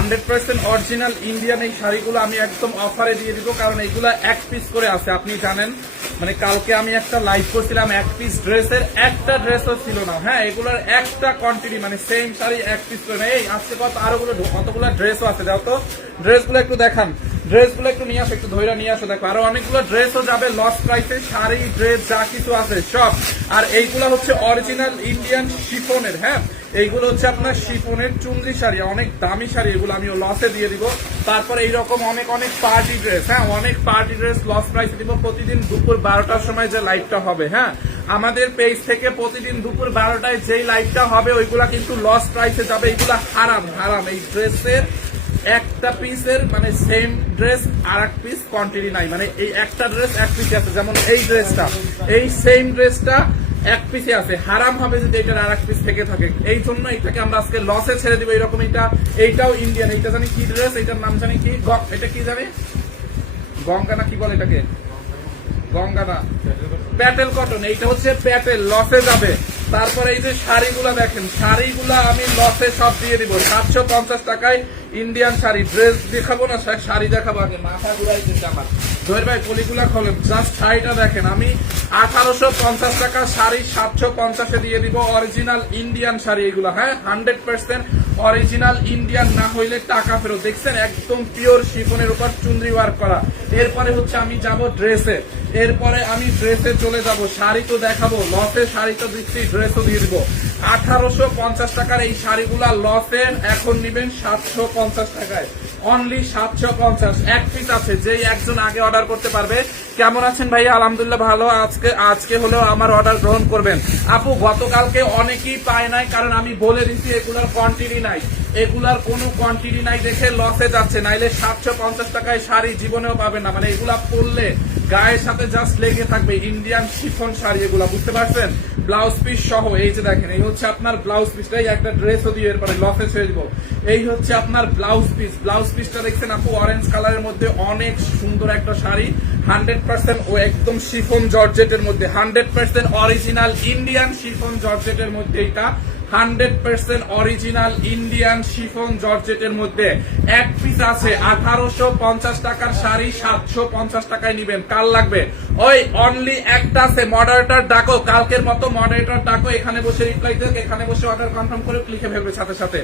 100% original Indian এই শাড়িগুলো আমি একদম অফারে দিয়ে দিব, কারণ এইগুলো এক পিস করে আছে। আপনি জানেন মানে কালকে আমি একটা লাইভ করছিলাম, এক পিস ড্রেসের একটা ড্রেসও ছিল না। হ্যাঁ, এগুলোর একটা কোয়ান্টিটি মানে সেম শাড়ি এক পিস করে না। এই আজকে কতগুলো ড্রেসও আছে, দাও তো ড্রেসগুলো একটু দেখান, ড্রেসগুলো একটু নিয়ে আসো, একটু ধৈর্য নিয়ে আসো। দেখো আরো অনেকগুলো ড্রেসও যাবে লস প্রাইসে, শাড়ি ড্রেস যা কিছু আছে সব। আর এইগুলো হচ্ছে অরিজিনাল ইন্ডিয়ান শিফনের। হ্যাঁ, এইগুলো হচ্ছে আপনার শিফনের চুনরি শাড়ি, অনেক দামি শাড়ি, এগুলো আমি লসে দিয়ে দিব। তারপর এইরকম অনেক অনেক পার্টি ড্রেস, হ্যাঁ অনেক পার্টি ড্রেস লস প্রাইসে দিব। প্রতিদিন দুপুর 12টার সময় যে লাইভটা হবে, হ্যাঁ আমাদের পেজ থেকে প্রতিদিন দুপুর 12টায় যেই লাইভটা হবে ওইগুলা কিন্তু লস প্রাইসে যাবে। এইগুলা হারাম হারাম। এই ড্রেসের একটা পিসের মানে সেম ড্রেস আর এক পিস কোয়ান্টিটি নাই, মানে এই একটা ড্রেস এক পিসে আছে। যেমন এই ড্রেসটা, এই সেম ড্রেসটা এক পিসে আছে, হারাম হবে যদি এটার আর এক পিস থেকে থাকে। এই জন্য এটাকে আমরা আজকে লসে ছেড়ে দিব। এইরকম এইটাও ইন্ডিয়ান, এইটা জানি কি ড্রেস, এইটার নাম জানি কি, এটা কি জানি গঙ্গা না কি বলে এটাকে, গঙ্গা না প্যাটেল কটন, এইটা হচ্ছে প্যাটেল, লসে যাবে। তারপরে এই যে শাড়িগুলা দেখেন, শাড়িগুলা আমি লসে সব দিয়ে দিব 750 টাকায় ইন্ডিয়ান শাড়ি। ড্রেস দেখাবো না, শাড়ি দেখাবো, আগে মাথা ঘুরাই দিচ্ছে আমার। ধৈর ভাই পলিগুলা খোলেন, জাস্ট শাড়িটা দেখেন। আমি 1850 টাকা শাড়ি 750-এ দিয়ে দিব, অরিজিনাল ইন্ডিয়ান শাড়ি এগুলা। হ্যাঁ 100% অরিজিনাল ইন্ডিয়ান না হইলে টাকা ফেরত। দেখছেন একদম পিওর শিফনের উপর চুনরি ওয়ার্ক করা। এরপরে হচ্ছে আমি যাব ড্রেসে, এরপরে আমি ড্রেসে চলে যাব। শাড়ি তো দেখাবো, লসে শাড়ি তো দিচ্ছি, ড্রেসও দিয়ে দিব। 1850 টাকার এই শাড়িগুলা লসের এখন নিবেন 750 টাকায়, অনলি 750। এক পিস আছে, যেই একজন আগে অর্ডার করতে পারবে। কেমন আছেন ভাইয়া? আলহামদুলিল্লাহ ভালো। আজকে হলেও আমার অর্ডার গ্রহণ করবেন। আপু গতকালকে অনেকেই পায় নাই, কারণ আমি বলে দিচ্ছি এগুলার কোয়ান্টিটি নাই, এগুলার কোনো কোয়ান্টিটি নাই দেখে লসে যাচ্ছে। নাইলে 750 টাকায় শাড়ি জীবনেও পাবেন না, মানে এগুলা পরলে গায়ের সাথে জাস্ট লেগে থাকবে। ইন্ডিয়ান শিফন শাড়ি এগুলা, বুঝতে পারছেন? ব্লাউজ পিস সহ। এই যে দেখেন, এই হচ্ছে আপনার ব্লাউজ পিসটাই, একটা ড্রেসও দিয়ে এরপরে লসে ছেড়ে দিব। এই হচ্ছে আপনার ব্লাউজ পিস, ব্লাউজ পিসটা দেখছেন আপু অরেঞ্জ কালারের মধ্যে, অনেক সুন্দর একটা শাড়ি। 100% ও একদম শিফন জর্জেটের মধ্যে, 100% অরিজিনাল ইন্ডিয়ান শিফন জর্জেটের মধ্যে। এটা 100% অরিজিনাল ইন্ডিয়ান শিফন জর্জেটের মধ্যে এক পিস আছে। 1850 টাকার শাড়ি 750 টাকায় নিবেন। কাল লাগবে? ওই অনলি একটা আছে। মডারেটর ডাকো, কালকের মতো মডারেটর ডাকো, এখানে বসে রিপ্লাই দেখ, এখানে বসে অর্ডার কনফার্ম করে লিখে ফেলবে সাথে সাথে।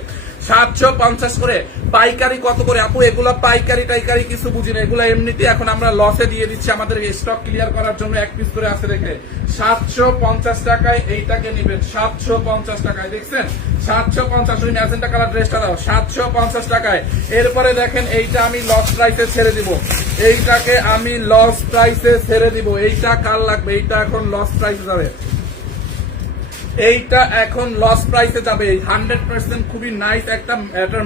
750 করে। পাইকারি কত করে আপু? এগুলা পাইকারি টাইকারি কিছু বুঝি না, এগুলা এমনিতে এখন আমরা লসে দিয়ে দিচ্ছি আমাদের স্টক ক্লিয়ার করার জন্য। এক পিস করে আছে দেখে 750 টাকায় এইটাকে নিবেন, 750 টাকায়। দেখছেন 750। ওই ম্যাজেন্টা কালার ড্রেসটা দাও 750 টাকায়। এরপরে দেখেন এইটা আমি লস প্রাইসে ছেড়ে দিব, এইটাকে আমি লস প্রাইসে ছেড়ে দিব। এইটা কাল লাগবে, এইটা এখন লস প্রাইসে যাবে, এইটা এখন লস প্রাইসে যাবে। 100% খুবই নাইস একটা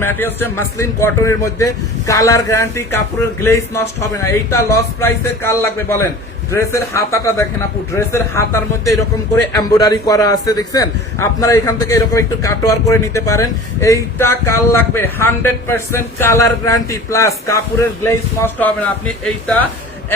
ম্যাটেরিয়াল হচ্ছে মাসলিন কটনের মধ্যে, কালার গ্যারান্টি, কাপড়ের গ্লেজ নষ্ট হবে না। এইটা লস প্রাইসে কাল লাগবে বলেন। ড্রেসের হাতাটা দেখেন আপু, ড্রেসের হাতার মধ্যে এরকম করে এমব্রয়ডারি করা আছে, দেখছেন? আপনারা এখান থেকে এরকম একটু কাটওয়ার করে নিতে পারেন। এইটা কাল লাগবে, 100% কালার গ্যারান্টি প্লাস কাপড়ের গ্লেজ নষ্ট হবে না। আপনি এইটা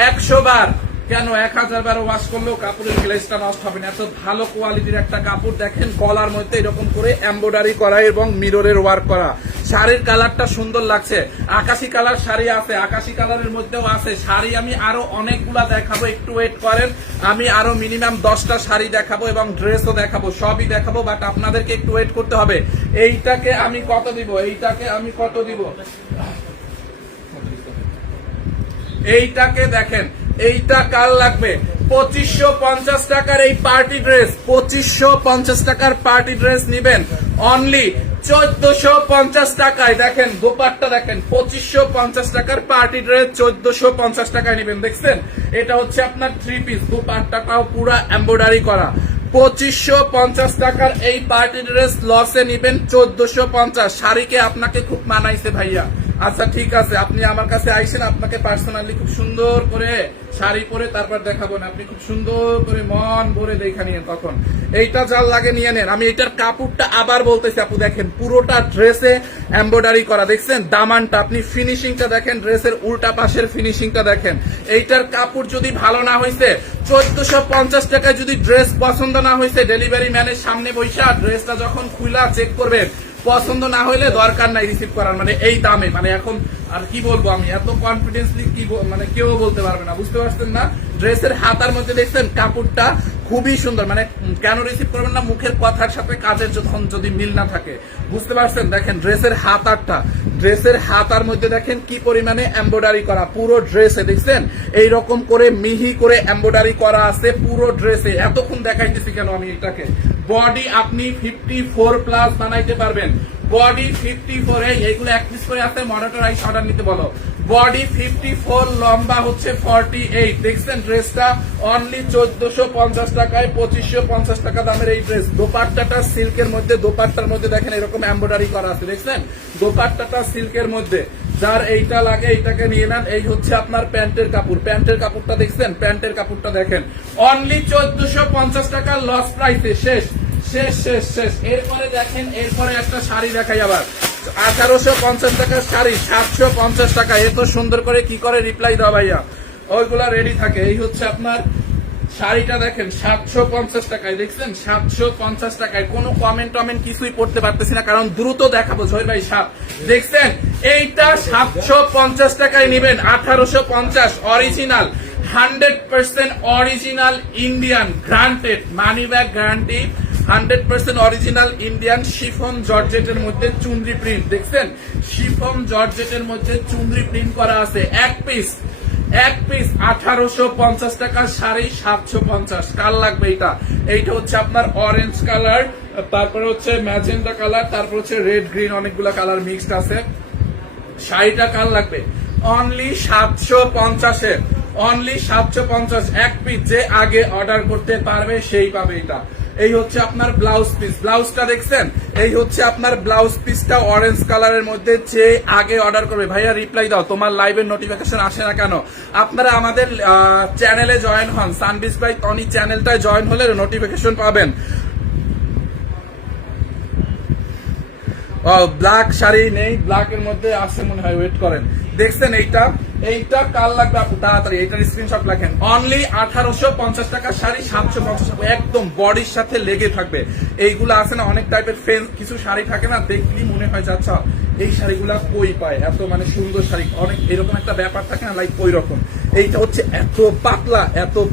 100 বার কেন 1000 বার ওয়াশ করলেও কাপড়ের গ্লেজটা নষ্ট হবে না। এত ভালো কোয়ালিটির একটা কাপড়। দেখেন গলার মধ্যে এরকম করে এমব্রয়ডারি করা এবং মিররের ওয়ার্ক করা। শাড়ির কালারটা সুন্দর লাগছে। আকাশি কালার শাড়ি আছে, আকাশি কালারের মধ্যেও আছে শাড়ি। আমি আরো অনেকগুলা দেখাবো, একটু ওয়েট করেন। আমি আরো মিনিমাম 10টা শাড়ি দেখাবো এবং ড্রেসও দেখাবো, সবই দেখাবো, বাট আপনাদেরকে একটু ওয়েট করতে হবে। এইটাকে আমি কত দিব? এইটাকে আমি কত দিব? এইটাকে দেখেন, এইটা কাল লাগবে 2550 টাকার এই পার্টি ড্রেস। 2550 টাকার পার্টি ড্রেস নিবেন অনলি 1450 টাকায়। দেখেন দোপাট্টা দেখেন, 2550 টাকার পার্টি ড্রেস 1450 টাকায় নিবেন। দেখছেন এটা হচ্ছে আপনার 3 পিস, দোপাট্টাটাও পুরো এমব্রয়ডারি করা। 2550 টাকার এই পার্টি ড্রেস লসে নিবেন 1450। শাড়িকে আপনাকে খুব মানাইছে ভাইয়া। আচ্ছা ঠিক আছে, আপনি আমার কাছে আইসেন, আপনাকে পার্সোনালি খুব সুন্দর করে শাড়ি পরে তারপর দেখাবো না, আপনি খুব সুন্দর করে মন ভরে দেখা নিয়েন। তখন এইটা যার লাগে নিয়ে নেন। আমি এইটার কাপড়টা আবার বলতেছি আপু, দেখেন পুরোটা ড্রেসে এমব্রয়ডারি করা। দেখছেন দামানটা, আপনি ফিনিশিংটা দেখেন, ড্রেসের উল্টা পাশের ফিনিশিংটা দেখেন। এইটার কাপড় যদি ভালো না হয়েছে 1450 টাকায় যদি ড্রেস পছন্দ না হয়েছে, ডেলিভারি ম্যানের সামনে বৈশা ড্রেসটা যখন খুলা চেক করবেন পছন্দ না হইলে দরকার নাই রিসিভ করার, মানে এই দামে, মানে এখন আর কি বলবো আমি, এত কনফিডেন্সলি কি মানে কেউ বলতে পারবে না, বুঝতে পারছেন না? ড্রেসের হাতার মধ্যে দেখছেন কাপড়টা খুবই সুন্দর, মানে কেন রিসিভ করবেন না, মুখের কথার সাথে কাজের যখন যদি মিল না থাকে, বুঝতে পারছেন? দেখেন ড্রেসের হাতারটা, ড্রেসের হাতার মধ্যে দেখেন কি পরিমাণে এমব্রয়ডারি করা, পুরো ড্রেসে দেখছেন এইরকম করে মিহি করে এমব্রয়ডারি করা আছে পুরো ড্রেসে। এতক্ষণ দেখাইতেছি কেন আমি এটাকে? বডি আপনি 54+ বানাইতে পারবেন, বডি 54, এইগুলো এক পিস করে আছে, মডারেটর আইস অর্ডার নিতে বলো। বডি 54, লম্বা হচ্ছে 48, দেখছেন ড্রেসটা অনলি 1450 টাকায়, 2550 টাকা দামের এই ড্রেস। দোপাট্টাটা সিল্কের মধ্যে, দোপাট্টার মধ্যে দেখেন এরকম এমব্রয়ডারি করা আছে, দেখছেন দোপাট্টাটা সিল্কের মধ্যে। যার এইটা লাগে এইটাকে নিয়ে নেন। এই হচ্ছে আপনার প্যান্টের কাপড়, প্যান্টের কাপড়টা দেখছেন, প্যান্টের কাপড়টা দেখেন অনলি 1450 টাকা লস প্রাইসে। শেষ শেষ শেষ শেষ। এরপরে দেখেন, এরপরে একটা শাড়ি দেখাই আবার, 1850 টাকার শাড়ি 750 টাকা। এত সুন্দর করে কি করে রিপ্লাই দাও ভাইয়া, ওইগুলা রেডি থাকে। এই হচ্ছে আপনার শাড়িটা দেখেন 750 টাকায়, দেখছেন 750 টাকায়। কোনো কমেন্ট টমেন্ট কিছুই পড়তে পারতেছি না, কারণ দ্রুত দেখাবো জহির ভাই সাপ। দেখছেন এইটা 750 টাকায় নিবেন, 1850 original, 100% original Indian, granted money back guarantee, 100% original Indian chiffon জর্জেটের মধ্যে চুনরি প্রিন্ট, দেখছেন শিফন জর্জেটের মধ্যে চুনরি প্রিন্ট করা আছে। এক পিস 1850 টাকার শাড়ি 750। কার লাগবে এইটা? এইটা হচ্ছে আপনার অরেঞ্জ কালার, তারপরে হচ্ছে ম্যাজেন্ডা কালার, তারপর হচ্ছে রেড গ্রিন, অনেকগুলা কালার মিক্সড আছে। শাড়িটা কার লাগবে? অনলি 750-এ, অনলি 750 এক পিস। যে আগে অর্ডার করতে পারবে সেই পাবে এটা। এই হচ্ছে আপনার ব্লাউজ পিস, ব্লাউজটা দেখছেন, এই হচ্ছে আপনার ব্লাউজ পিসটা অরেঞ্জ কালারের মধ্যে। যে আগে অর্ডার করবে, ভাইয়া রিপ্লাই দাও, তোমার লাইভের নোটিফিকেশন আসে না কেন? আপনারা আমাদের চ্যানেলে জয়েন হন, সানবিস বাই টনি চ্যানেলটায় জয়েন হলে নোটিফিকেশন পাবেন। ব্ল্যাক শাড়ি নেই, ব্ল্যাকের মধ্যে আছে মনে হয়, ওয়েট করেন। দেখছেন এইটা কাল লাগবে আপু, তাড়াতাড়ি এইটার স্ক্রিনশট রাখেন। অনলি 1850 টাকা শাড়ি 750 টাকা, একদম বডির সাথে লেগে থাকবে। এইগুলো আছে না অনেক টাইপের ফেন্স কিছু শাড়ি থাকে না, দেখলেই মনে হয় আচ্ছা এই শাড়িগুলা কই পায়, এত মানে সুন্দর শাড়ি, অনেক এরকম একটা ব্যাপার থাকে না, লাইক ওই রকম। এইটা হচ্ছে এত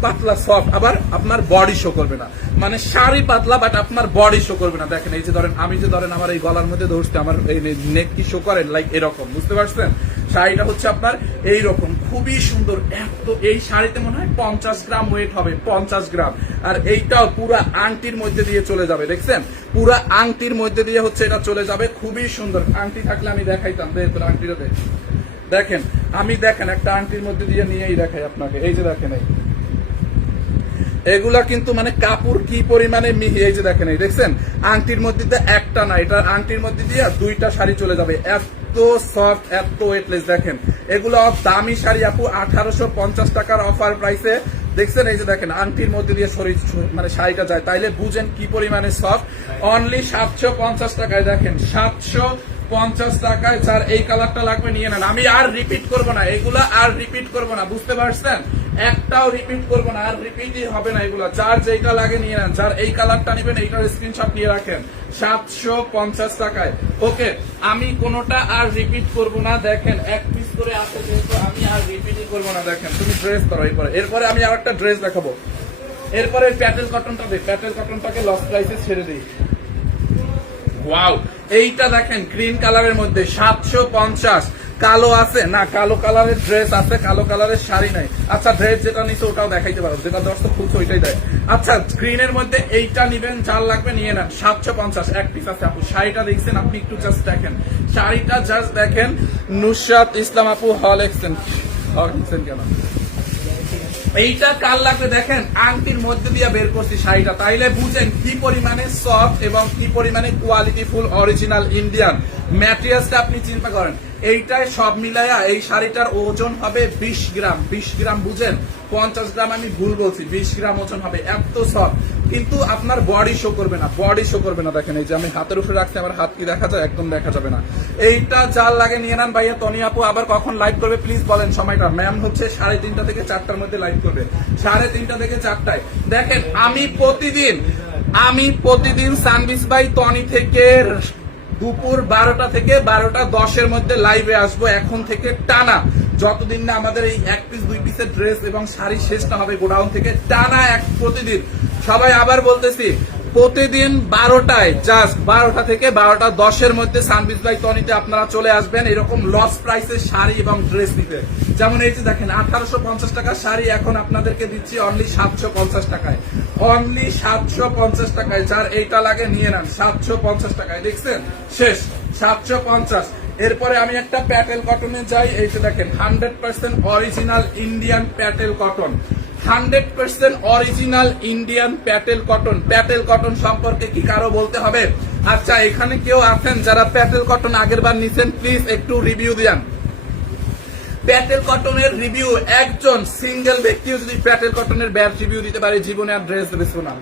পাতলা সফট, আবার আপনার বডি শো করবে না, মানে শাড়ি পাতলা বাট আপনার বডি শো করবে না। দেখেন এই যে ধরেন, আমি যে ধরেন আমার এই গলার মধ্যে ধরতে আমার এই নেক কি শো করেন, লাইক এরকম, বুঝতে পারছেন? শাড়িটা হচ্ছে আপনার এইরকম, খুবই সুন্দর। এত এই শাড়িতে মনে হয় 50 গ্রাম ওয়েট হবে, 50 গ্রাম। আর এইটাও পুরা আংটির মধ্যে দিয়ে চলে যাবে, দেখছেন পুরা আংটির মধ্যে দিয়ে হচ্ছে এটা চলে যাবে, খুবই সুন্দর। আংটি থাকলে আমি দেখাইতাম, আংটিটা দেখেন, আমি দেখেন একটা আংটির মধ্যে দিয়ে নিয়েই দেখাই আপনাকে। এই যে দেখেন, এগুলা কিন্তু মানে কাপড় কি পরিমাণে মিহি, এই যে দেখেন, এই দেখছেন আংটির মধ্যে দিয়ে একটা না, এটা আংটির মধ্যে দিয়ে দুইটা শাড়ি চলে যাবে, এত সফট, এত ওয়েটলেস। দেখেন এগুলো দামি শাড়ি আপু, 1850 টাকার অফার প্রাইসে। দেখছেন এই যে দেখেন আংটির মধ্যে দিয়ে মানে শাড়িটা যায়, তাইলে বুঝেন কি পরিমাণে সফট। অনলি 750 টাকায়, দেখেন 750 টাকায়। যার এই কালারটা লাগবে নিয়ে নেন। আমি আর রিপিট করব না, এগুলা আর রিপিট করব না, বুঝতে পারছেন? একটাও রিপিট করব না, আর রিপিটই হবে না এগুলা। যার যেটা লাগে নিয়ে নেন, যার এই কালারটা নেবেন এইটার স্ক্রিনশট নিয়ে রাখেন, 750 টাকায়। ওকে, আমি কোনোটা আর রিপিট করব না। দেখেন এক পিস করে আছে যেহেতু, আমি আর রিপিটই করব না। দেখেন তুমি ড্রেস করো, এরপরে আমি আর একটা ড্রেস দেখাবো। এরপরে প্যাটেল কটনটা দেখ, প্যাটেল কটনটাকে লস প্রাইসে ছেড়ে দিই। ওয়াও, এইটা দেখেন গ্রিন কালারের মধ্যে 750। কালো আছে না, কালো কালারের ড্রেস আছে, কালো কালারের শাড়ি নাই। আচ্ছা ড্রেস যেটা নিচ্ছে ওটাও দেখাইতে পারো, যেটা দর্শক খুলছে ওইটাই দেয়। আচ্ছা গ্রিনের মধ্যে এইটা নিবেন, যার লাগবে নিয়ে নেন, 750 এক পিস আছে আপু। শাড়িটা দেখছেন আপনি, একটু জাস্ট দেখেন শাড়িটা, জাস্ট দেখেন। নুসরাত ইসলাম আপু হল এক্সচেঞ্জ কেন এইটা কাল লাগবে? দেখেন আংটির মধ্যে দিয়ে বের করছি শাড়িটা, তাইলে বুঝেন কি পরিমাণে সফট এবং কি পরিমাণে কোয়ালিটি ফুল অরিজিনাল ইন্ডিয়ান। ম্যাটেরিয়ালসটা আপনি চিন্তা করেন, এইটাই সব মিলাইয়া এই শাড়িটার ওজন হবে 20 গ্রাম। 20 গ্রাম বুঝেন, 50 গ্রাম আমি ভুল বলছি, 20 গ্রাম ওজন হবে, এত সফট। কিন্তু আপনার বডি শো করবে না, বডি শো করবে না। দেখেন এই যে আমি হাতের উপরে রাখছি, আমার হাত কি দেখা যায়? একদম দেখা যাবে না। এইটা যার লাগে নিয়ে নেন। ভাইয়া তনি আপু আবার কখন লাইভ করবে প্লিজ বলেন সময়টা। ম্যাম হচ্ছে 3:30 থেকে 4টার মধ্যে লাইভ করবে, 3:30 থেকে 4টায়। দেখেন আমি প্রতিদিন সানবিস বাই টনি থেকে দুপুর 12টা থেকে 12:10 মধ্যে লাইভে আসবো এখন থেকে টানা, যতদিন না আমাদের এই 1 পিস 2 পিসের ড্রেস এবং শাড়ি শেষ না হবে গোডাউন থেকে, টানা প্রতিদিন। সবাই আবার বলতেছি, প্রতিদিন 12টায়, জাস্ট 12টা থেকে 12:10 মধ্যে সানবিজ বাই টনিতে আপনারা চলে আসবেন এরকম লস প্রাইসের শাড়ি এবং ড্রেস নিতে। যেমন এই যে দেখেন 1850 টাকার শাড়ি এখন আপনাদেরকে দিচ্ছি অনলি 750 টাকায়, অনলি 750 টাকায়। যার এইটা লাগে নিয়ে নেন, 750 টাকায়। দেখছেন শেষ 750। এরপরে আমি একটা প্যাটেল কটনে যাই। এই যে দেখেন 100% original Indian Patel cotton, 100% original Indian Patel cotton. Patel cotton সম্পর্কে কি কারো বলতে হবে? আচ্ছা, এখানে কেউ আছেন যারা প্যাটেল কটন আগের বার নিছেন, প্লিজ একটু রিভিউ দিন। প্যাটেল কটনের রিভিউ একজন সিঙ্গেল ব্যক্তিও যদি প্যাটেল কটনের ব্যাড রিভিউ দিতে পারে, জীবনে আর ড্রেস দেবে না।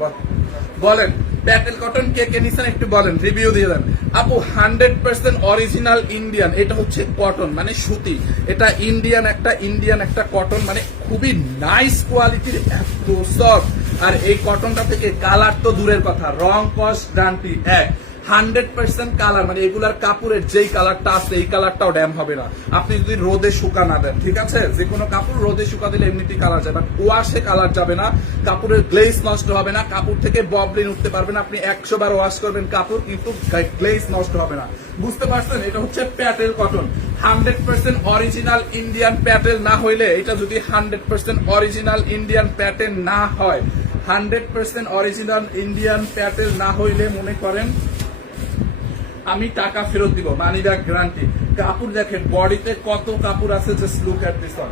বলেন প্যাটেল কটন কে কে নিছেন একটু বলেন, রিভিউ দিয়ে দেন। আপু 100% অরিজিনাল ইন্ডিয়ান, এটা হচ্ছে কটন মানে সুতি, এটা ইন্ডিয়ান একটা কটন, মানে খুবই নাইস কোয়ালিটির, এত সফট। আর এই কটনটা থেকে কালার তো দূরের কথা, রং কস গ্যারান্টি 100% কালার, মানে এগুলার কাপড়ের যেই কালারটা আছে এই কালারটাও ড্যাম হবে না আপনি যদি রোদে শুকা না দেন। ঠিক আছে, যে কোনো কাপড় রোদে শুকা দিলে এমনিতেই কালার যায়, বাট ওয়াশে কালার যাবে না, কাপড়ের গ্লেজ নষ্ট হবে না, কাপড় থেকে ববলিন উঠতে পারবে না। আপনি 100 বার ওয়াশ করবেন কাপড়, কিন্তু গ্লেজ নষ্ট হবে না। বুঝতে পারছেন? এটা হচ্ছে Patel cotton, 100% original Indian Patel না হইলে, এটা যদি 100% অরিজিনাল ইন্ডিয়ান প্যাটেল না হয়, 100% অরিজিনাল ইন্ডিয়ান প্যাটেল না হইলে মনে করেন আমি টাকা ফেরত দিব, মানি ব্যাক গ্যারান্টি। কাপড় দেখেন বডিতে কত কাপড় আছে, just look at this one.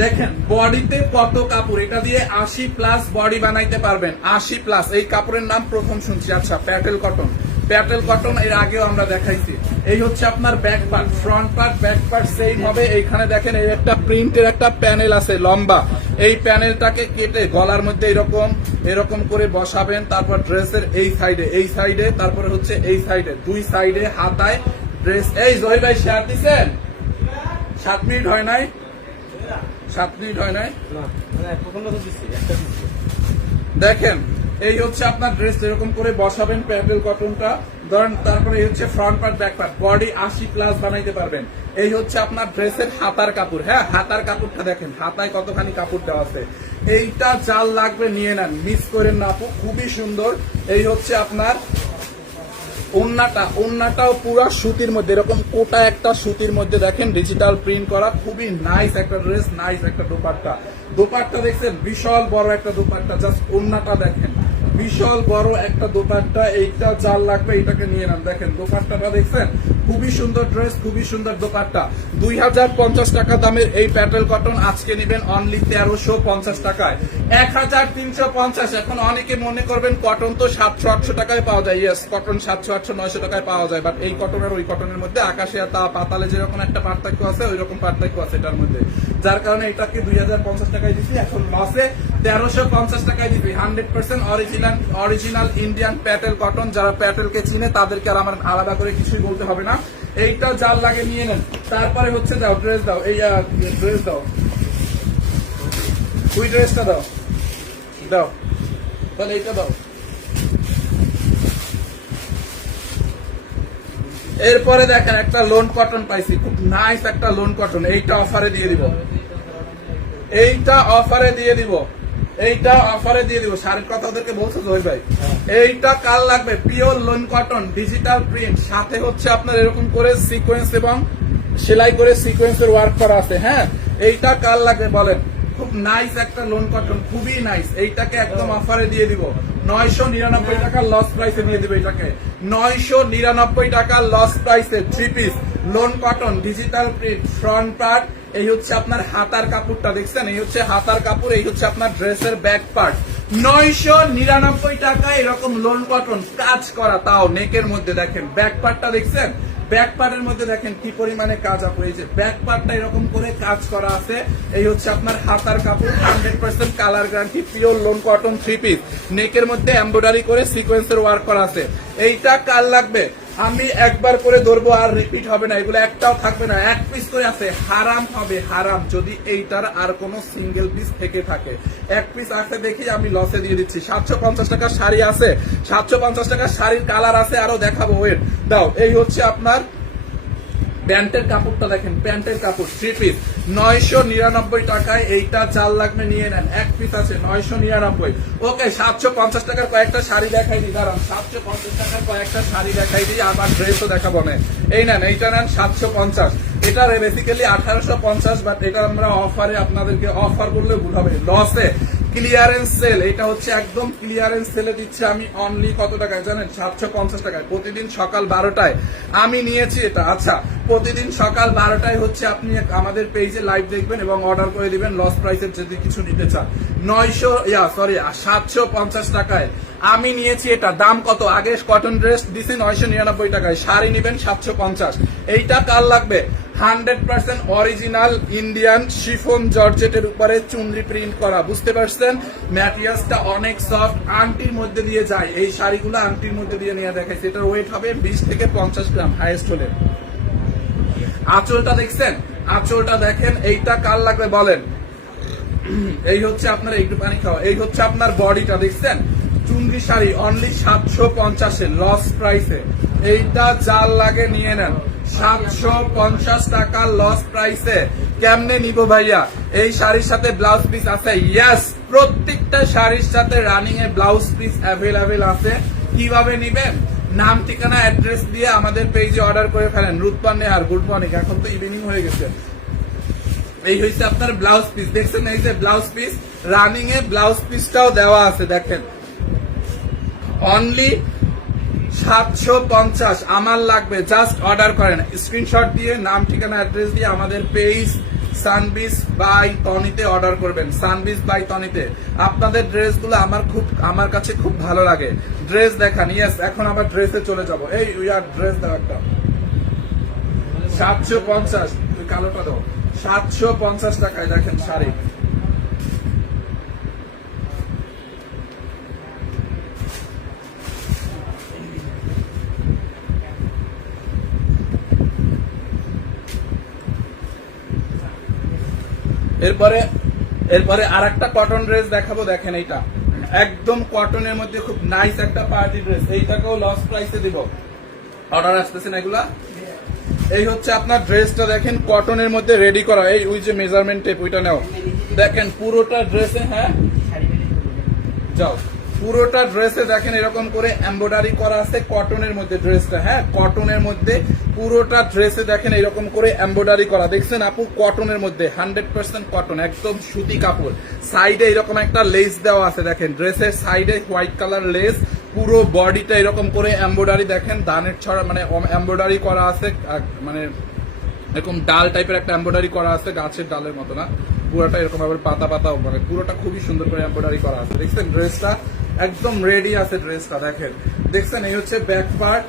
দেখেন বডিতে কত কাপড়, এটা দিয়ে 80+ বডি বানাইতে পারবেন, 80+। এই কাপড়ের নাম প্রথম শুনছি। আচ্ছা, প্যাটেল কটন, প্যাটেল কটন এর আগেও আমরা দেখাইছি। এই হচ্ছে আপনার back part, front part back part same হবে। এইখানে দেখেন এই একটা প্রিন্টের একটা প্যানেল আছে লম্বা, এই প্যানেলটাকে কেটে গলার মধ্যে এরকম করে বসাবেন। তারপর ড্রেসের এই সাইডে, তারপরে হচ্ছে এই সাইডে, দুই সাইডে হাতায় ড্রেস। এই জয় ভাই শেয়ার দিচ্ছেন? 7 মিনিট হয় নাই, 7 মিনিট হয় নাই। দেখেন এই হচ্ছে আপনার ড্রেস, এরকম করে বসাবেন প্যাটেল কটনটা, ধরেন। তারপরে এই হচ্ছে front part back part, body 80+ বানাইতে পারবেন। এই হচ্ছে আপনার ড্রেসের হাতার কাপড়। হ্যাঁ, হাতার কাপড়টা দেখেন, হাতায় কতখানি কাপড় দেওয়া আছে। এইটা জাল লাগবে নিয়ে নেন, মিস করেন না আপু, খুবই সুন্দর। এই হচ্ছে আপনার ওন্নাটাও পুরো সুতির মধ্যে, এরকম কোটা একটা সুতির মধ্যে দেখেন ডিজিটাল প্রিন্ট করা, খুবই নাইস একটা ড্রেস, নাইস একটা দোপাট্টা। দোপাট্টা দেখছেন, বিশাল বড় একটা দোপাট্টা, জাস্ট ওন্নাটা দেখেন, বিশাল বড় একটা দোপাট্টা। এইটা জাল লাগবে, এটাকে নিয়ে নেন। দেখেন দোপাট্টাটা দেখছেন, খুবই সুন্দর ড্রেস, খুবই সুন্দর দোপাট্টা। 2050 টাকা দামের এই প্যাটেল কটন আজকে নেবেন অনলি 1350 টাকায়, 1350। এখন অনেকে মনে করবেন কটন তো 700-800 টাকায় পাওয়া যায়। ইয়েস, কটন 700-800-900 টাকায় পাওয়া যায়, বাট এই কটন আর ওই কটনের মধ্যে আকাশে আর পাতালে যেরকম একটা পার্থক্য আছে, ওই রকম পার্থক্য আছে এটার মধ্যে, যার কারণে এটাকে 2050 টাকায় দিচ্ছি। এখন লসে 1350 টাকায় দিবি। 100% অরিজিনাল ইন্ডিয়ান প্যাটেল কটন। যারা প্যাটেলকে চিনে তাদেরকে আর আমার আলাদা করে কিছুই বলতে হবে না। এইটা জাল লাগে নিয়ে নেন। তারপরে হচ্ছে দাও ড্রেস, দাও এই ড্রেস দাও, ওই ড্রেসটা দাও, তাহলে এইটা দাও। এরপরে দেখেন একটা লোন কটন পাইছি, খুব নাইস একটা লোন কটন। এইটা অফারে দিয়ে দিব, এইটা অফারে দিয়ে দিব। শাড়ির কথা ওদেরকে বলছো জয় ভাই। এইটা কাল লাগবে, pure loan cotton, digital print, সাথে হচ্ছে আপনার এরকম করে সিকোয়েন্স এবং সেলাই করে সিকোয়েন্সের ওয়ার্ক করা আছে। হ্যাঁ, এইটা কাল লাগবে বলেন। খুব নাইস একটা লোন কটন, খুবই নাইস। এইটাকে একদম অফারে দিয়ে দিব 999 টাকা লস প্রাইসে দিয়ে দিব। এটাকে 999 টাকা লস প্রাইসে 3 piece loan cotton, digital print, front part. এই হচ্ছে আপনার হাতার কাপড়টা দেখছেন, এই হচ্ছে হাতার কাপড়, এই হচ্ছে আপনার ড্রেসের ব্যাক পার্ট। 999 টাকা এরকম লোন কটন কাজ করা, তাও নেকের মধ্যে। দেখেন ব্যাক পার্টটা দেখছেন, ব্যাক পার্টের মধ্যে দেখেন কি পরিমাণে কাজ আপু। এই যে ব্যাক পার্টটা এরকম করে কাজ করা আছে। এই হচ্ছে আপনার হাতার কাপড়, 100% colour guarantee, pure loan cotton 3 piece, নেকের মধ্যে এমব্রয়ডারি করে সিকোয়েন্সের ওয়ার্ক করা আছে। এইটা কাল লাগবে আমি একবার করে ধরবো আর রিপিট হবে না, এগুলো একটাও থাকবে না, এক পিস করে আছে, হারাম হবে হারাম যদি এইটার আর কোনো সিঙ্গেল পিস থেকে থাকে। এক পিস আছে দেখি আমি লসে দিয়ে দিচ্ছি। 750 টাকার শাড়ি আছে, 750 টাকার শাড়ির কালার আছে আরো দেখাবো, ওয়েট দাও। এই হচ্ছে আপনার প্যান্টের কাপড়টা দেখেন, প্যান্টের কাপড় 3 পিস 999 টাকায়, এইটা 4 লাগবে নিয়ে নেন। এক পিস আছে 999। ওকে 750 টাকার কয়েকটা শাড়ি দেখাই দিই, দাঁড়ান 750 টাকার কয়েকটা শাড়ি দেখাই দিই, আবার ড্রেসও দেখাবো না। এই নেন, এইটা নেন 750, এটা বেসিক্যালি 1850, বাট এটা আমরা অফারে আপনাদেরকে, অফার বললে ভুল হবে, লসে ক্লিয়ারেন্স সেল, এটা হচ্ছে একদম ক্লিয়ারেন্স সেলে দিচ্ছে আমি অনলি কত টাকায় জানেন? 750 টাকায়। প্রতিদিন সকাল 12টায় আমি নিয়েছি এটা। আচ্ছা, প্রতিদিন সকাল 12টায় হচ্ছে আপনি আমাদের পেজে লাইভ দেখবেন এবং অর্ডার করে দিবেন লস প্রাইসের যদি কিছু নিতে চান। 750 টাকায় আমি নিয়েছি এটা। দাম কত? আগে কটন ড্রেস দিছি 999 টাকায়, শাড়ি নিবেন 750। এইটা কার লাগবে? 100% অরিজিনাল ইন্ডিয়ান শিফন জর্জেটের উপরে চুনরি প্রিন্ট করা, বুঝতে পারছেন? ম্যাটেরিয়ালসটা অনেক সফট, আংটির মধ্যে দিয়ে যায়, এই শাড়িগুলো আংটির মধ্যে দিয়ে নিয়ে দেখাইছে। এটার ওয়েট হবে 20 থেকে 50 গ্রাম হাইয়েস্ট হলে। আঁচলটা দেখছেন? আঁচলটা দেখেন, এইটা কার লাগবে বলেন? এই হচ্ছে আপনার, একটু পানি খাওয়া, এই হচ্ছে আপনার বডিটা দেখছেন? চুনরি শাড়ি অনলি 750 লস প্রাইসে। এইটা যার লাগে নিয়ে নেন, 750 টাকা লস প্রাইসে। কেমনে নিব ভাইয়া? এই শাড়ির সাথে ব্লাউজ পিস আছে, ইয়েস, প্রত্যেকটা শাড়ির সাথে রানিং এ ব্লাউজ পিস অ্যাভেলেবেল আছে। কিভাবে নিবেন? নাম ঠিকানা অ্যাড্রেস দিয়ে আমাদের পেজে অর্ডার করে ফেলেন। রুৎপা নেহার, গুড মর্নিং, এখন তো ইভিনিং হয়ে গেছে। এই হচ্ছে আপনার ব্লাউজ পিস, দেখছেন? এই যে ব্লাউজ পিস, রানিং এ ব্লাউজ পিসটাও দেওয়া আছে, দেখেন অনলি 750 আমার লাগবে। জাস্ট অর্ডার করেন, স্ক্রিনশট দিয়ে নাম ঠিকানা অ্যাড্রেস দিয়ে আমাদের পেজ সানবিস বাই তনিতে অর্ডার করবেন। সানবিস বাই তনিতে আপনাদের ড্রেসগুলো আমার কাছে খুব ভালো লাগে। ড্রেস দেখান, ইয়েস, এখন আবার ড্রেসে চলে যাব। এই ইয়ার ড্রেস দাও একটা, 750, তুই কালোটা দাও, 750 টাকায় দেখেন শাড়ি। এরপরে আর একটা কটন ড্রেস দেখাবো, দেখেন এইটা একদম কটনের মধ্যে খুব নাইস একটা পার্টি ড্রেস, এইটাকেও লস প্রাইসে দিব। অর্ডার আসতেছে না এগুলা? এই হচ্ছে আপনার ড্রেসটা দেখেন, কটনের মধ্যে রেডি করা, এই ওই যে মেজারমেন্ট টেপ ওইটা নাও, দেখেন পুরোটা ড্রেসে, হ্যাঁ যাও, পুরোটা ড্রেসে দেখেন এরকম করে এমব্রয়ডারি করা আছে কটনের মধ্যে ড্রেসটা, হ্যাঁ কটনের মধ্যে পুরোটা ড্রেসে দেখেন এরকম করে এমব্রয়ডারি করা, দেখছেন আপু? কটনের মধ্যে 100% কটন, একদম সুতি কাপড়। সাইডে এরকম একটা লেস দেওয়া আছে, দেখেন ড্রেসের সাইডে হোয়াইট কালার লেস, পুরো বডিটা এরকম করে এমব্রয়ডারি, দেখেন দানের ছড়া মানে এমব্রয়ডারি করা আছে, মানে এরকম ডাল টাইপের একটা এমব্রয়ডারি করা আছে, গাছের ডালের মতো না, পুরোটা এরকম আবার পাতা পাতা, মানে পুরোটা খুবই সুন্দর করে এমব্রয়ডারি করা আছে, দেখছেন? ড্রেসটা একদম রেডি আছে, ড্রেসটা দেখেন, দেখছেন? এই হচ্ছে ব্যাক পার্ট,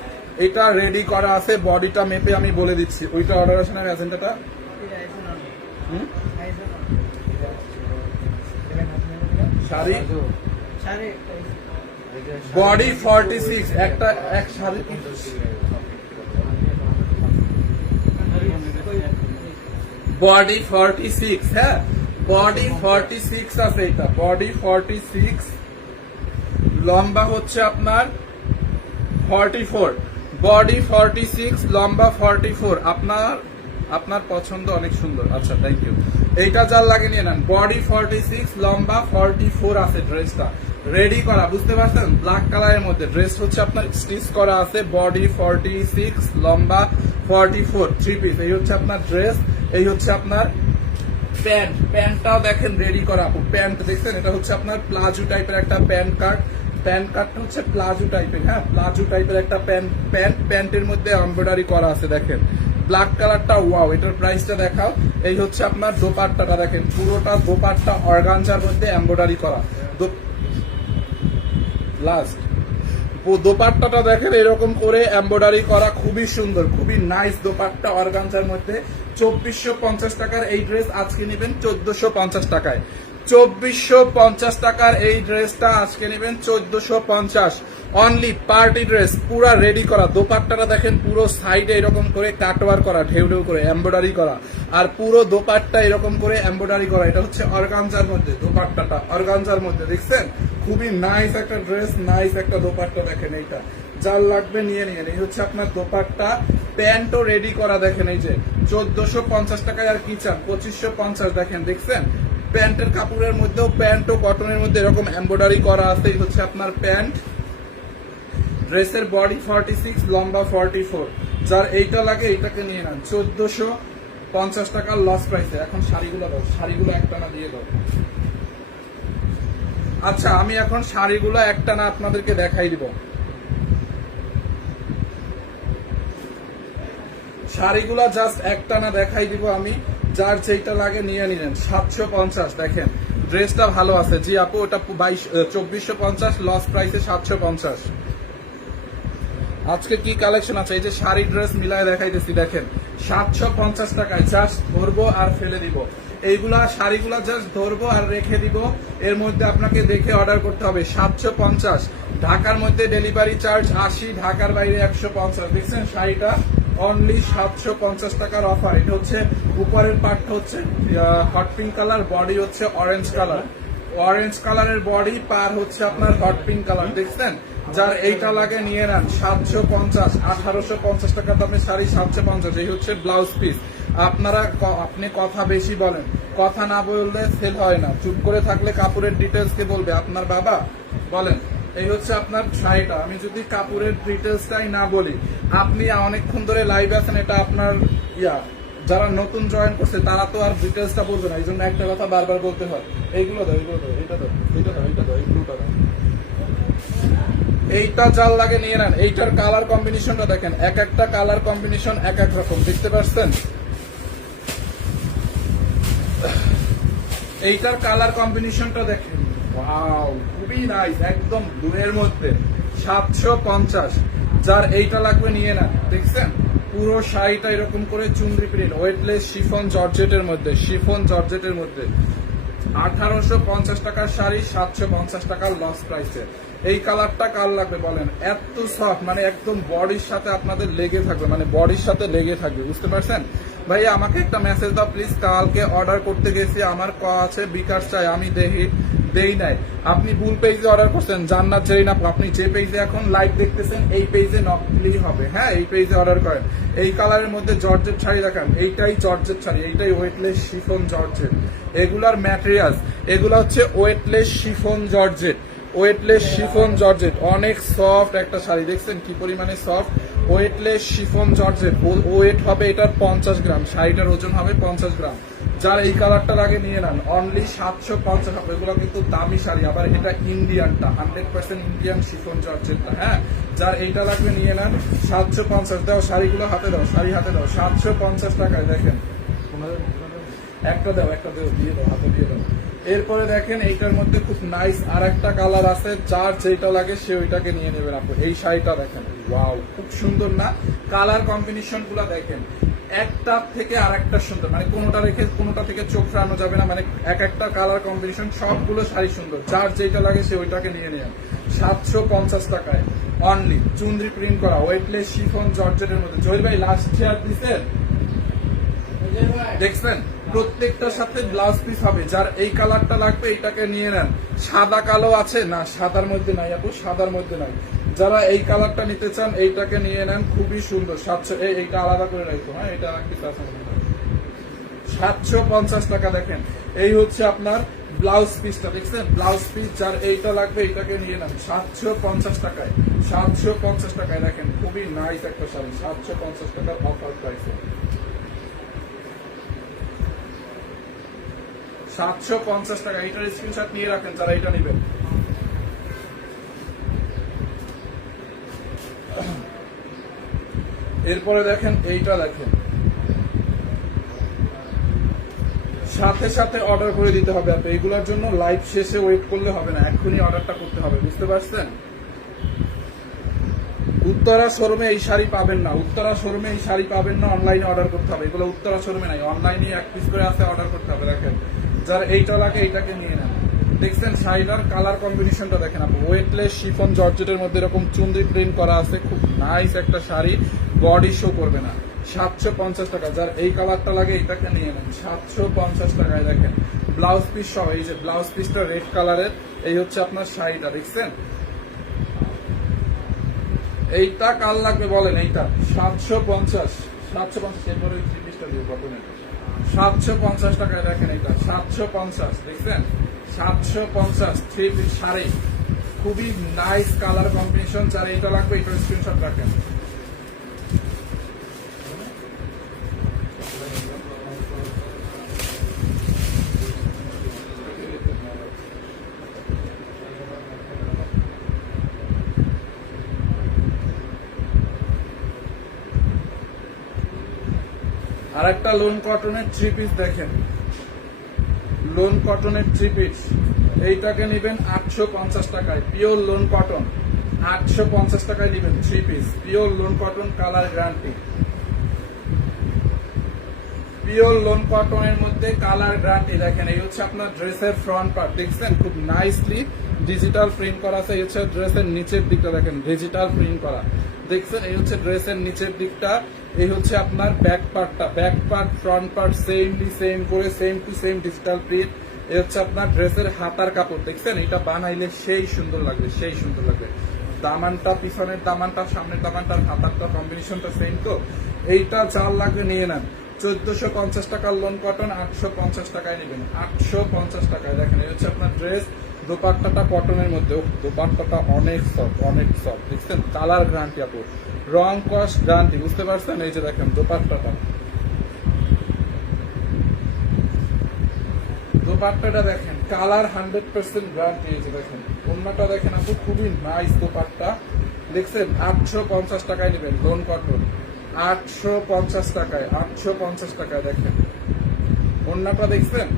এটা রেডি করা আছে। বডিটা মেপে আমি বলে দিচ্ছি, ওইটা অর্ডার আসে না ম্যাজেন্টাটা, শাড়ি বডি 46, একটা এক শাড়ি বডি 46, হ্যাঁ বডি 46 আছে, এটা বডি 46, লম্বা হচ্ছে আপনার 44, বডি 46, লম্বা 44। আপনার পছন্দ, অনেক সুন্দর। আচ্ছা, থ্যাংক ইউ। এইটা যার লাগে নিয়ে নেন, বডি 46, লম্বা 44 আছে, ড্রেসটা রেডি করা, বুঝতে পারছেন? ব্ল্যাক কালারের মধ্যে ড্রেস হচ্ছে আপনার স্টিচ করা আছে, বডি 46, লম্বা 44, 3 পিস। এই হচ্ছে আপনার ড্রেস, এই হচ্ছে আপনার প্যান্ট, প্যান্টটাও দেখেন রেডি করা, প্যান্ট দেখছেন? এটা হচ্ছে আপনার প্লাজো টাইপের একটা প্যান্ট কাট, প্যান্ট কাটটা হচ্ছে প্লাজো টাইপের, হ্যাঁ প্লাজো টাইপের একটা প্যান্টের মধ্যে এমব্রয়ডারি করা আছে, দেখেন ব্ল্যাক কালারটা, ওয়াও। এটার প্রাইসটা দেখাও। এই হচ্ছে আপনার দোপাট্টাটা, দেখেন পুরোটা দোপাট্টা অর্গানজার মধ্যে এমব্রয়ডারি করা, লাস্ট দোপাট্টাটা দেখেন এরকম করে এমব্রয়ডারি করা, খুবই সুন্দর, খুবই নাইস দোপাট্টা অর্গানজার মধ্যে। 2450 টাকার এই ড্রেস আজকে নেবেন 1450 টাকায়। 2450 টাকার এই ড্রেসটা আজকে নেবেন 1450 অনলি। পার্টি ড্রেস পুরা রেডি করা, দোপাট্টাটা দেখেন পুরো সাইডে এরকম করে কাটওয়ার করা, ঢেউ ঢেউ করে এমব্রয়ডারি করা, আর পুরো দোপাট্টা এরকম করে এমব্রয়ডারি করা। এটা হচ্ছে অর্গানজার মধ্যে, দোপাট্টাটা অর্গানজার মধ্যে, দেখছেন খুবই নাইস একটা ড্রেস, নাইস একটা দোপাট্টা। দেখেন এইটা যার লাগবে নিয়ে নিন। এই হচ্ছে আপনার দোপাট্টা, প্যান্টও রেডি করা, দেখেন এই যে 1450 টাকায় আর কি চান, 2550 দেখেন, দেখছেন প্যান্টের কাপড়ের মধ্যেও, প্যান্ট ও কটনের মধ্যে এরকম এমব্রয়ডারি করা আছে। এই হচ্ছে আপনার প্যান্ট, ড্রেসের বডি 46, লম্বা 44। যার এইটা লাগে এইটাকে নিয়ে নেন 1450 টাকার লস প্রাইসে। এখন শাড়িগুলো দাও, শাড়িগুলো একটানা দিয়ে দাও। আচ্ছা আমি এখন শাড়িগুলো একটানা আপনাদেরকে দেখাই দিব। শাড়িগুলা জাস্ট একটানা দেখাই দিব আমি, যার যেটা লাগে নিয়ে নিলেন। 750 দেখেন ড্রেসটা ভালো আছে। জি আপু ওটা 2450 লস প্রাইসে 750। আজকে কি কালেকশন আছে, এই যে শাড়ি ড্রেস মিলায় দেখাইতেছি, দেখেন 750 টাকায় জাস্ট ধরবো আর ফেলে দিব। এইগুলা শাড়িগুলা জাস্ট ধরবো আর রেখে দিব, এর মধ্যে আপনাকে দেখে অর্ডার করতে হবে। 750, ঢাকার মধ্যে ডেলিভারি চার্জ 80, ঢাকার বাইরে 150। দেখছেন শাড়িটা অনলি 750 টাকার অফার। এটা হচ্ছে উপরের পার্টটা হচ্ছে হট পিঙ্ক কালার, বডি হচ্ছে অরেঞ্জ কালার, অরেঞ্জ কালারের বডি, পার হচ্ছে আপনার হট পিঙ্ক কালার, দেখছেন। যার এইটা লাগে নিয়ে নেন 750, 1850 টাকা দামের শাড়ি 750। এই হচ্ছে ব্লাউজ পিস। আপনি কথা বেশি বলেন, কথা না বললে সেল হয় না, চুপ করে থাকলে কাপড়ের ডিটেলস কে বলবে, আপনার বাবা? বলেন। এই হচ্ছে আপনার শাড়িটা। আমি যদি কাপড়ের ডিটেলসটাই না বলি, আপনি অনেকক্ষণ ধরে লাইভ আছেন, এটা আপনার যারা নতুন জয়েন করছে তারা তো আর ডিটেলসটা বলবে না, এই জন্য একটা কথা বারবার বলতে হয়। এইগুলো দাও, এইগুলো দাও, এইটা দাও, এইটা দাও, এইটা দাও, এইগুলোটা দাও। এইটা যার লাগে নিয়ে নেন। এইটার কালার কম্বিনেশনটা দেখেন, এক একটা কালার কম্বিনেশন এক এক রকম, দেখতে পাচ্ছেন। এইটার কালার কম্বিনেশনটা দেখেন, ওয়াও খুবই নাইস, একদম ব্লুয়ের মধ্যে 750। যার এইটা লাগবে নিয়ে নেন, দেখছেন পুরো শাড়িটা এরকম করে চুনরি প্রিন্ট, ওয়েটলেস শিফন জর্জেটের মধ্যে, শিফন জর্জেটের মধ্যে 1850 টাকার শাড়ি 750 টাকার লস প্রাইসে। এই কালারটা কার লাগবে বলেন, এত সফট, মানে একদম বডির সাথে আপনাদের লেগে থাকবে, মানে বডির সাথে লেগে থাকবে, বুঝতে পারছেন। ভাই আমাকে একটা মেসেজ দাও প্লিজ, কালকে অর্ডার করতে গেছি, আমার আছে বিকাশ চাই, আমি দেই নাই। আপনি ভুল পেজে অর্ডার করছেন, জান্নাত জেরিন আপু। আপনি যে পেজে এখন লাইভ দেখতেছেন এই পেজে নকলেই হবে, হ্যাঁ এই পেজে অর্ডার করেন। এই কালারের মধ্যে জর্জেট শাড়ি দেখান, এইটাই জর্জেট শাড়ি, এইটাই ওয়েটলেস শিফন জর্জেট। এগুলার ম্যাটেরিয়ালস, এগুলো হচ্ছে weightless chiffon georgette, weightless chiffon georgette, অনেক সফট একটা শাড়ি, দেখছেন কি পরিমাণে soft. Weightless chiffon georgette, weight হবে এটার 50 গ্রাম, শাড়িটার ওজন হবে 50 গ্রাম। যার এই কালারটা লাগে নিয়ে নেন, অনলি 750 হবে। এগুলো কিন্তু দামি শাড়ি, আবার এটা ইন্ডিয়ানটা 100% ইন্ডিয়ান শিফন জর্জেটটা, হ্যাঁ। যার এইটা লাগবে নিয়ে নেন 750। দাও শাড়িগুলো হাতে দাও, শাড়ি হাতে দাও, 750 টাকায়। দেখেন একটা দাও, একটা দাও, দিয়ে দাও, হাতে দিয়ে দাও। এরপরে দেখেন এইটার মধ্যে খুব নাইস আর একটা কালার আছে, যার যেটা লাগে সে ওইটাকে নিয়ে নেবেন আপু। এই শাড়িটা দেখেন, ওয়াও খুব সুন্দর না, কালার কম্বিনেশন গুলা দেখেন, একটা থেকে আর একটা সুন্দর, মানে কোনোটা রেখে কোনোটা থেকে চোখ ফেরানো যাবে না, মানে এক একটা কালার কম্বিনেশন, সবগুলো শাড়ি সুন্দর, যার যেটা লাগে সে ওইটাকে নিয়ে নেন 750 টাকায় অনলি। চুনরি প্রিন্ট করা, ওয়েটলেস শিফন জর্জেটের মধ্যে। জহির ভাই লাস্ট চেয়ার দিচ্ছেন, দেখছেন প্রত্যেকটার সাথে ব্লাউজ পিস হবে। যার এই কালারটা লাগবে এইটাকে নিয়ে নেন। সাদা কালো আছে না, সাদার মধ্যে নাই আপু, সাদার মধ্যে নাই। যারা এই কালারটা নিতে চান এইটাকে নিয়ে নেন, খুবই সুন্দর। 700, এইটা আলাদা করে রাখবো, হ্যাঁ এটা 750 টাকা। দেখেন এই হচ্ছে আপনার ব্লাউজ পিসটা, দেখছেন ব্লাউজ পিস। যার এইটা লাগবে এইটাকে নিয়ে নেন 750 টাকায়, 750 টাকায়। দেখেন খুবই নাইস একটা শাড়ি, 750 টাকার অফার প্রাইসে, 750 টাকা। এইটার স্ক্রিনশট নিয়ে রাখেন যারা এটা নেবেন। এরপরে দেখেন এইটা, দেখেন সাথে সাথে অর্ডার করে দিতে হবে। আপনি এগুলোর জন্য লাইভ শেষে ওয়েট করলে হবে না, এক্ষুনি অর্ডারটা করতে হবে, বুঝতে পারছেন। উত্তরা শোরুমে এই শাড়ি পাবেন না, উত্তরা শোরুমে এই শাড়ি পাবেন না, অনলাইনে অর্ডার করতে হবে। এগুলো উত্তরা শোরুমে নাই, অনলাইনে এক পিস করে আছে, অর্ডার করতে হবে। দেখেন যার এইটা লাগে এইটাকে নিয়ে নেন। দেখছেন শাড়িটার কালার কম্বিনেশনটা দেখেন আপু, ওয়েটলেস শিফন জর্জেটের মধ্যে এরকম চুন্দি প্রিন্ট করা আছে, খুব নাইস একটা শাড়ি, বডি শো করবে না। 750 টাকা, যার এই কালারটা লাগে এইটাকে নিয়ে নেন 750 টাকায়। দেখেন ব্লাউজ পিস সহ, এই যে ব্লাউজ পিসটা রেড কালারের, এই হচ্ছে আপনার শাড়িটা, দেখছেন। এইটা কাল লাগবে বলেন, এইটা 750 এরপরে থ্রি পিসটা দিয়ে কটনের 750 টাকায়। দেখেন এটা 750, দেখছেন 750 থ্রি পিস শাড়ি, খুবই নাইস কালার কম্বিনেশন। যার এইটা লাগবে এটা স্ক্রিনশট রাখেন। আর একটা লোন কটনের থ্রি পিস দেখেন, লোন কটনের থ্রি পিস, এইটাকে নিবেন 850 টাকায়, পিওর লোন কটন 850 টাকায় নিবেন three piece, pure loan cotton, colour guarantee, pure loan কটনের মধ্যে কালার গ্যারান্টি। দেখেন এই হচ্ছে আপনার ড্রেসের ফ্রন্ট পার্ট, দেখছেন খুব নাইসলি ডিজিটাল প্রিন্ট করা আছে। এই হচ্ছে ড্রেসের নিচের দিকটা, দেখেন ডিজিটাল প্রিন্ট করা, দেখছেন এই হচ্ছে ড্রেসের নিচের দিকটা। এই হচ্ছে আপনার ব্যাক পার্টটা, back part front part সেমলি same করে, same to same digital print. এই হচ্ছে আপনার ড্রেসের হাতার কাপড়, দেখছেন এটা বানাইলে সেই সুন্দর লাগবে, সেই সুন্দর লাগবে। দামানটা, পিছনের দামানটা, সামনের দামানটার হাতারটা কম্বিনেশনটা সেম। তো এইটা যার লাগবে নিয়ে নেন। 1450 টাকার লোন কটন 850 টাকায় নেবেন, 850 টাকায়। দেখেন এই হচ্ছে আপনার ড্রেস, দোপাট্টাটা কটনের মধ্যে, দোপাট্টাটা অনেক সফট, অনেক সফট, দেখছেন কালার গ্যারান্টি আপু, রং কস্ট গ্যারান্টি, বুঝতে পারছেন। এই যে দেখেন দোপাট্টাটা, দোপাট্টাটা দেখেন কালার 100% গ্যারান্টি। এই যে দেখেন ওন্নাটা দেখেন আপু, খুবই নাইস দোপাট্টা, দেখছেন 850 টাকায় নেবেন লোন কটন, 850 টাকায়, 850 টাকায়। দেখেন ওন্নাটা দেখছেন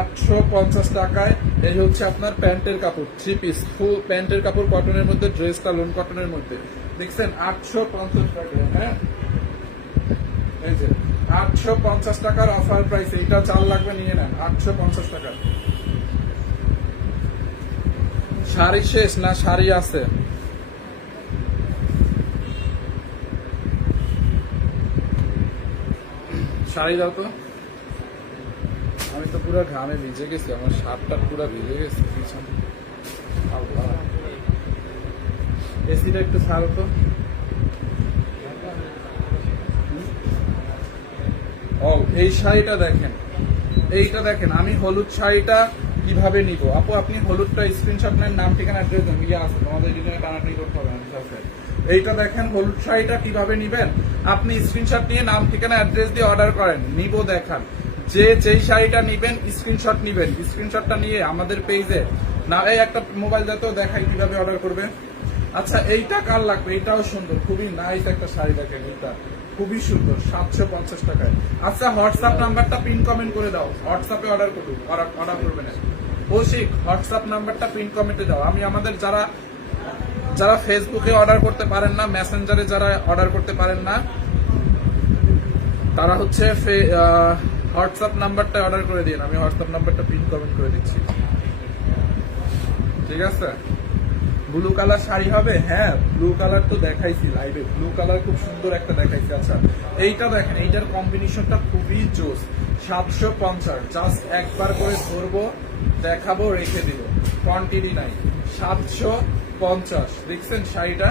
850 টাকায়। এই হচ্ছে আপনার প্যান্টের কাপড়, থ্রি পিস ফুল প্যান্টের কাপড় কটনের মধ্যে, ড্রেসটা লোন কটনের মধ্যে, দেখছেন 850 টাকায়। হ্যাঁ এই যে 850 টাকার অফার প্রাইস, এইটা চাল লাগবে নিয়ে নেন 850 টাকা। শাড়ি শেষ না শাড়ি আছে? শাড়ি দাও তো, আমি তো পুরো ঘামে ভিজে গেছি, আমার শার্টটা পুরো ভিজে গেছে পিছনে। এসিটা একটু ছাড়ো তো। ও এই শাড়িটা দেখেন, এইটা দেখেন, আমি হলুদ শাড়িটা কিভাবে নিব আপু? আপনি হলুদটা স্ক্রিনশট নেন, নাম ঠিকানা অ্যাড্রেস দেন, ইয়ে আছে তোমাদের জন্য টানাটানি করতে হবে না। এইটা দেখেন হলুদ শাড়িটা কিভাবে নিবেন, আপনি স্ক্রিনশট নিয়ে নাম ঠিকানা অ্যাড্রেস দিয়ে অর্ডার করেন, নিব দেখান। যেই শাড়িটা নিবেন স্ক্রিনশট নিবেন, স্ক্রিনশটটা নিয়ে আমাদের পেজে না, এই একটা মোবাইল যাতেও দেখাই কিভাবে অর্ডার করবে। আচ্ছা এইটা কার লাগবে? এটাও সুন্দর, খুবই নাইস একটা শাড়ি, দেখেন এটা খুবই সুন্দর, 750 টাকায়। আচ্ছা হোয়াটসঅ্যাপ নাম্বারটা পিন কমেন্ট করে দাও, হোয়াটসঅ্যাপে অর্ডার করুন, অর্ডার করবে না কৌশিক, হোয়াটসঅ্যাপ নাম্বারটা পিন কমেন্টে দাও। আমি আমাদের যারা ফেসবুকে অর্ডার করতে পারেন না, মেসেঞ্জারে যারা অর্ডার করতে পারেন না, তারা হচ্ছে হোয়াটসঅ্যাপ নাম্বারটা অর্ডার করে দিন, আমি হোয়াটসঅ্যাপ নাম্বারটা পিন কমেন্ট করে দিচ্ছি, ঠিক আছে। ব্লু কালার শাড়ি হবে, হ্যাঁ ব্লু কালার তো দেখাইছি লাইভে, ব্লু কালার খুব সুন্দর একটা দেখাইছি। আচ্ছা এইটা দেখেন, এইটার কম্বিনেশনটা খুবই জোস, 750, জাস্ট একবার করে ধরবো, দেখাবো, রেখে দিব, কোয়ান্টিটি নাই, 750। দেখছেন শাড়িটা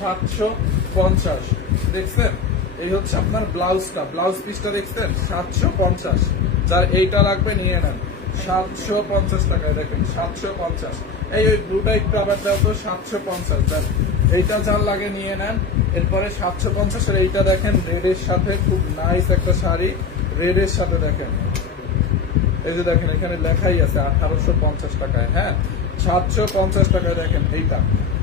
750, দেখছেন। এই হচ্ছে আপনার ব্লাউজটা, ব্লাউজ পিসটা দেখছেন 750, যার এইটা লাগবে নিয়ে নেন 750 টাকায়। দেখেন 750, এই ওই ব্লুটা একটু আবার দাও তো, 750, দেন এইটা যার লাগে নিয়ে নেন। এরপরে 750 এর এইটা দেখেন রেডের সাথে, খুব নাইস একটা শাড়ি, রেডের সাথে দেখেন, এই যে দেখেন এখানে লেখাই আছে 1850 টাকায়, হ্যাঁ 750 টাকায়। দেখেন এইটা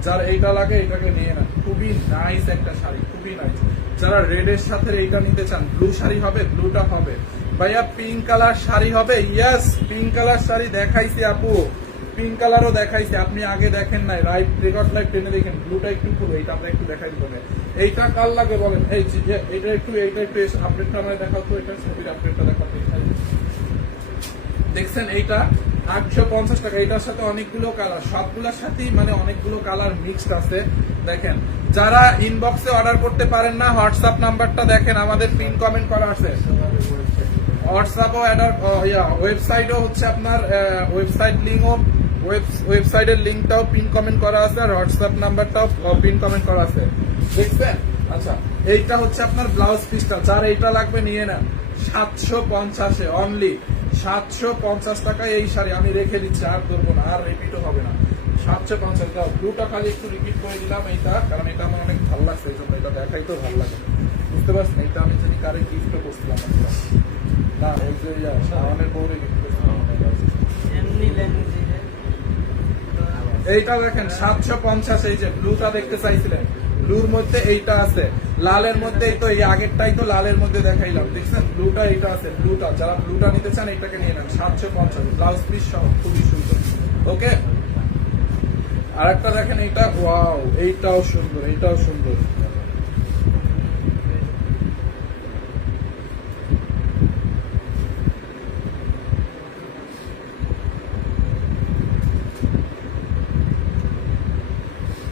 যার এইটা লাগে এটাকে নিয়ে নেন, খুবই নাইস একটা শাড়ি, খুবই নাইস। যারা রেডের সাথে এইটা নিতে চান, ব্লু শাড়ি হবে, ব্লুটা হবে ভাইয়া, পিঙ্ক কালার শাড়ি হবে, ইয়েস পিঙ্ক কালার শাড়ি দেখাইছি আপু, পিঙ্ক কালারও দেখাইছি, আপনি আগে দেখেন নাই, রাইট রেকর্ড লাইভ টেনে দেখেন, ব্লুটা একটু পুরো, এইটা আমরা একটু দেখাই দিতে হবে। এইটা কাল লাগে বলেন, এই এইটা একটু আপডেটটা আমাদের দেখাও তো, এটা ছবির আপডেটটা দেখাতে দেখছেন এইটা 850 টাকা। এটার সাথে অনেকগুলো কালার, সবগুলোর সাথেই মানে অনেকগুলো কালার মিক্সড আছে। দেখেন যারা ইনবক্সে অর্ডার করতে পারেন না, হোয়াটসঅ্যাপ নাম্বারটা দেখেন আমাদের পিন কমেন্ট করা আছে। হোয়াটসঅ্যাপও ওয়েবসাইটও হচ্ছে আপনার ওয়েবসাইট লিঙ্কও ওয়েবসাইটের লিঙ্কটাও পিন কমেন্ট করা আছে, আর হোয়াটসঅ্যাপ নাম্বারটাও পিন কমেন্ট করা আছে। দেখছেন? আচ্ছা, এইটা হচ্ছে আপনার ব্লাউজ পিসটা, যার এইটা লাগবে নিয়ে নেন 750-এ, অনলি 750 টাকায় এই শাড়ি আমি রেখে দিচ্ছি, আর করবো না, আর রিপিটও হবে না। 750 টাকা। ব্লুটা খালি একটু রিপিট করে দিলাম এইটা, কারণ এটা আমার অনেক ভালো লাগছে, এই জন্য এটা দেখাইতেও ভালো লাগে। বুঝতে পারছেন? এটা আমি জানি কারে গিফটও করছিলাম না, ওই যে শাওনের বউরে গিফট করছিলাম। এইটা দেখেন 750, এই যে ব্লুটা দেখতে চাইছিলেন, ব্লুর মধ্যে এইটা আছে, লালের মধ্যে এই তো এই আগেরটাই তো লালের মধ্যে দেখাইলাম। দেখছেন ব্লুটা এইটা আছে, ব্লুটা যারা ব্লুটা নিতে চান এটাকে নিয়ে নেন 750, ব্লাউজ পিস সহ, খুবই সুন্দর। ওকে, আর একটা দেখেন এইটা, ওয়াও, এইটাও সুন্দর, এইটাও সুন্দর।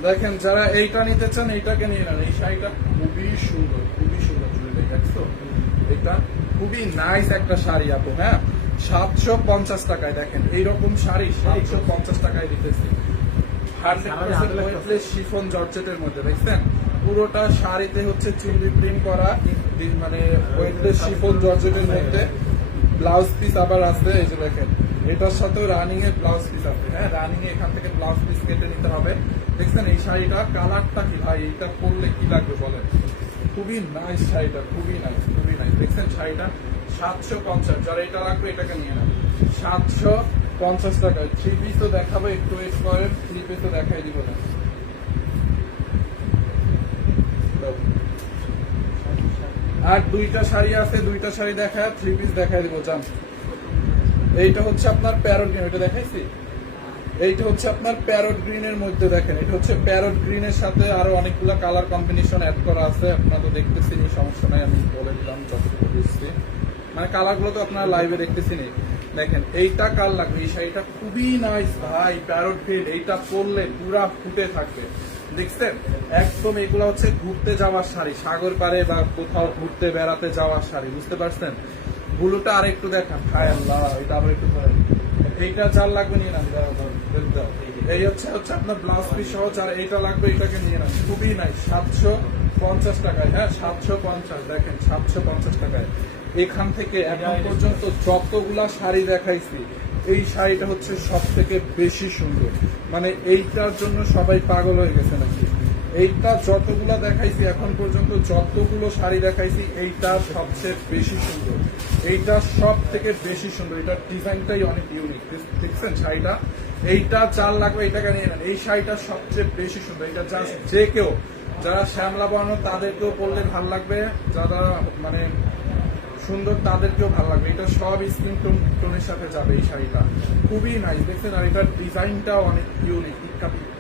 দেখেন যারা এইটা নিতে চান এইটাকে নিয়ে নেন, এই শাড়িটা খুবই সুন্দর, খুবই সুন্দর। জুড়ে দেখছো, এটা খুবই নাইস একটা শাড়ি আপু। হ্যাঁ, 750 টাকায় দেখেন এইরকম শাড়ি 750 টাকায় দিতেছি। 100% ওয়েটলেস শিফন জর্জেটের মধ্যে। দেখছেন পুরোটা শাড়িতে হচ্ছে চুন্ডি প্রিন্ট করা, মানে ওয়েটলেস শিফন জর্জেটের মধ্যে। ব্লাউজ পিস আবার আছে, এই যে দেখেন এটার সাথেও রানিং এর ব্লাউজ পিস আছে। হ্যাঁ, রানিং এ এখান থেকে ব্লাউজ পিস কেটে নিতে হবে। দেখছেন এই শাড়িটা কালারটা কি ভাই, এইটা পরলে কি লাগবে বলেন? খুবই নাইস শাড়িটা, খুবই নাইস, খুবই নাইস। দেখছেন শাড়িটা 750, যারা এটা লাগবে এটাকে নিয়ে নেন 750 টাকায়। 3 পিসও দেখাবো, একটু ওয়েট করেন, 3 পিসও দেখাই দিব না। আর দুইটা শাড়ি আছে, দুইটা শাড়ি দেখা, 3 পিস দেখাই দিব। জান এইটা হচ্ছে আপনার প্যারট গ্রিন, এটা দেখাইছি। এইটা হচ্ছে আপনার প্যারট গ্রিনের মধ্যে, দেখেন এটা হচ্ছে প্যারট গ্রিনের সাথে আরো অনেকগুলো কালার কম্বিনেশন অ্যাড করা আছে। আপনারা তো দেখতেছেন, সমস্যা নাই, আমি বলে দিলাম যতটুকু বুঝছি, মানে কালার গুলো তো আপনারা লাইভে দেখতেছেন। দেখেন এইটা কার লাগবে, এই শাড়িটা খুবই নাইস ভাই, প্যারট গ্রিন, এইটা পরলে পুরা ফুটে থাকবে। দেখছেন একদম এগুলো হচ্ছে ঘুরতে যাওয়ার শাড়ি, সাগর পাড়ে বা কোথাও ঘুরতে বেড়াতে যাওয়ার শাড়ি। বুঝতে পারছেন? ব্লুটা আর একটু দেখান, হায় আল্লাহ, এটা আবার একটু ধরেন। এইটা যার লাগবে নিয়ে নেন, এই হচ্ছে আপনার ব্লাউজ পিস সহ, যার এইটা লাগবে এটাকে নিয়ে নেন। খুবই নাই, 750 টাকায়। হ্যাঁ, 750, দেখেন 750 টাকায়। এখান থেকে এখন পর্যন্ত যতগুলা শাড়ি দেখাইছি, এই শাড়িটা হচ্ছে সব থেকে বেশি সুন্দর, মানে এইটার জন্য সবাই পাগল হয়ে গেছে নাকি। এইটা যতগুলা দেখাইছি এখন পর্যন্ত, যতগুলো শাড়ি দেখাইছি, এইটা সবচেয়ে বেশি সুন্দর, এইটা সব থেকে বেশি সুন্দর। এটার ডিজাইনটাই অনেক ইউনিক। দেখছেন শাড়িটা, এইটা চাল লাগবে এটাকে নিয়ে নেন। এই শাড়িটা সবচেয়ে বেশি সুন্দর, এটা জাস্ট যে কেউ যারা শ্যামলা বর্ণ তাদেরকেও পরলে ভালো লাগবে, যারা মানে সুন্দর তাদেরকেও ভালো লাগবে। এটা সব স্কিন টোনের সাথে যাবে এই শাড়িটা, খুবই নাইস। দেখছেন, আর এটার ডিজাইনটাও অনেক ইউনিক,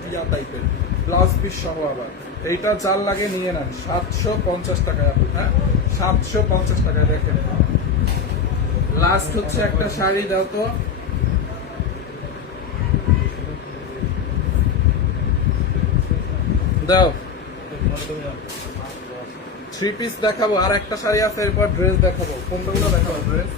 টিয়া টাইপের, ব্লাউজ পিস সহ। আবার এইটা যার লাগে নিয়ে নেন 750 টাকায় আপনি। হ্যাঁ, 750 টাকায়। দেখেন লাস্ট হচ্ছে একটা শাড়ি, দাও তো। দাও, 3 পিস দেখাবো, আর একটা শাড়ি আছে, এরপর ড্রেস দেখাবো। কোনটাগুলো দেখাবো? ড্রেস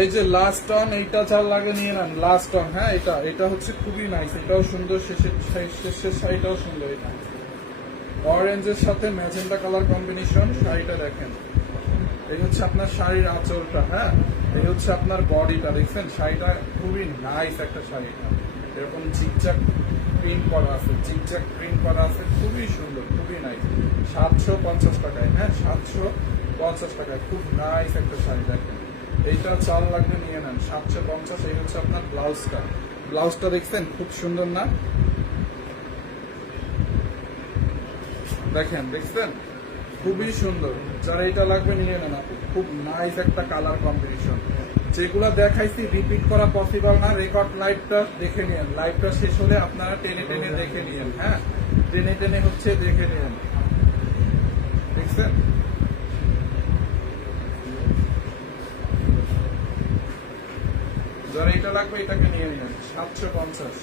এই যে লাস্ট অন, এইটা চাল লাগে নিয়ে নেন লাস্ট অন। হ্যাঁ, এটা হচ্ছে খুবই নাইস, এটাও সুন্দর, শেষের শাড়িটাও সুন্দর। এটা অরেঞ্জের সাথে ম্যাজেন্টা কালার কম্বিনেশন। শাড়িটা দেখেন, এই হচ্ছে আপনার শাড়ির আঁচলটা। হ্যাঁ, এই হচ্ছে আপনার বডিটা। দেখছেন শাড়িটা খুবই নাইস একটা শাড়ি, এরকম জিগজ্যাগ প্রিন্ট করা আছে, জিগজ্যাগ প্রিন্ট করা আছে, খুবই সুন্দর, খুবই নাইস। 750 টাকায়। হ্যাঁ, 750 টাকায় খুব নাইস একটা শাড়ি। দেখেন এইটা চাল লাগবে নিয়ে নেন 750। এই হচ্ছে আপনার ব্লাউজটা, ব্লাউজটা দেখছেন খুব সুন্দর না? দেখেন, দেখছেন খুবই সুন্দর, যারা এটা লাগবে নিয়ে নেন আপু, খুব নাইস একটা কালার কম্বিনেশন। যেগুলো দেখাইছি রিপিট করা পসিবল না। রেকর্ড লাইভটা দেখে নিন, লাইভটা শেষ হলে আপনারা টেনে টেনে দেখে নিন। হ্যাঁ, টেনে টেনে হচ্ছে দেখে নিন, দেখছেন? যারা এটা লাগবে এটাকে নিয়ে নিন, 750।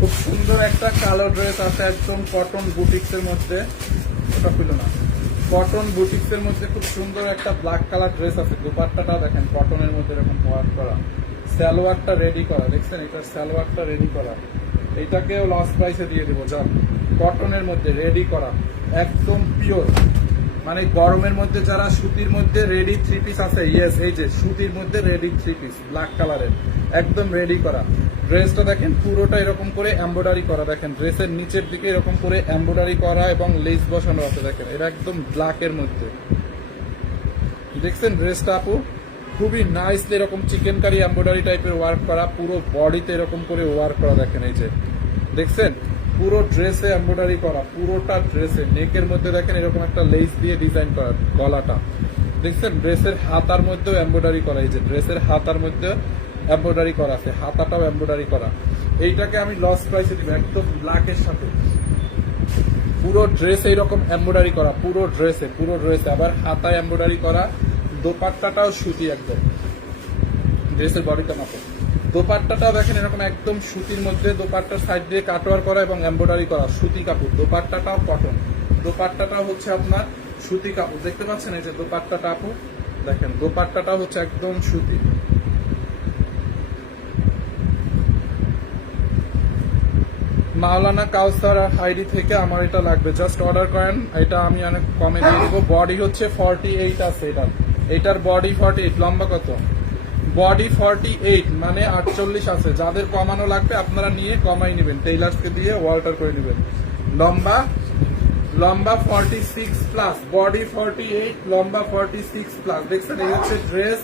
খুব সুন্দর একটা কালো ড্রেস আছে, একদম কটন বুটিক্স এর মধ্যে। ওটা খুলো না, কটন বুটিক্স এর মধ্যে খুব সুন্দর একটা ব্ল্যাক কালার ড্রেস আছে। দুপাট্টাটা দেখেন কটনের মধ্যে এরকম ওয়ার্ক করা, সালোয়ারটা রেডি করা, দেখছেন? এটার সালোয়ারটা রেডি করা। এইটাকেও লস প্রাইসে দিয়ে দিব, যান। কটনের মধ্যে রেডি করা, একদম পিওর। মানে গরমের মধ্যে যারা সুতির মধ্যে রেডি থ্রি পিস আছে, ইয়েস, এই যে সুতির মধ্যে রেডি থ্রি পিস ব্ল্যাক কালারের, একদম রেডি করা। ড্রেসটা দেখেন পুরোটা এরকম করে এমব্রয়ডারি করা, দেখেন ড্রেসের নিচের দিকে এরকম করে এমব্রয়ডারি করা এবং লেস বসানো আছে, দেখেন এটা একদম ব্ল্যাকের মধ্যে। দেখছেন ড্রেসটা আপু? খুবই নাইসলি এরকম চিকেন কারি এমব্রয়ডারি টাইপের ওয়ার্ক করা, পুরো বডিতে এরকম করে ওয়ার্ক করা, দেখেন এই যে, দেখছেন? পুরো ড্রেসে এমব্রয়ডারি করা, পুরোটা ড্রেসে। নেকের মধ্যে দেখেন এরকম একটা লেস দিয়ে ডিজাইন করা, গলাটা দেখছেন? ড্রেসের হাতার মধ্যেও এমব্রয়ডারি করা, এই যে ড্রেসের হাতার মধ্যে এমব্রয়ডারি করা আছে, হাতাটাও এমব্রয়ডারি করা। এইটাকে আমি লস প্রাইসে দিব, একদম ব্ল্যাকের সাথে। পুরো ড্রেস এইরকম এমব্রয়ডারি করা, পুরো ড্রেসে, পুরো ড্রেসে আবার হাতায় এমব্রয়ডারি করা। দোপাট্টাটাও সুতি, একদম ড্রেসের বডিটা মাপো। দোপাট্টাটাও দেখেন এরকম একদম সুতির মধ্যে, দোপাট্টার সাইড দিয়ে কাটওয়ার করা এবং এমব্রয়ডারি করা, সুতি কাপড়। দোপাট্টাটাও কটন, দোপাট্টাটাও হচ্ছে আপনার সুতি কাপড়, দেখতে পাচ্ছেন? এই যে দোপাট্টাটা আপু দেখেন, দোপাট্টাটাও হচ্ছে একদম সুতি। মাওলানা কাউসার আর হাইডি থেকে আমার এটা লাগবে, জাস্ট অর্ডার করেন। এটা আমি অনেক কমে দিয়ে দেবো। বডি হচ্ছে 48 আছে এটার বডি 48। লম্বা কত? বডি 48 মানে 48 আছে। যাদের কমানো লাগবে আপনারা নিয়ে কমাই নেবেন, টেইলার্সকে দিয়ে অল্টার করে নেবেন। লম্বা 46 প্লাস, বডি 48, লম্বা 46 প্লাস। দেখছেন? এই হচ্ছে ড্রেস।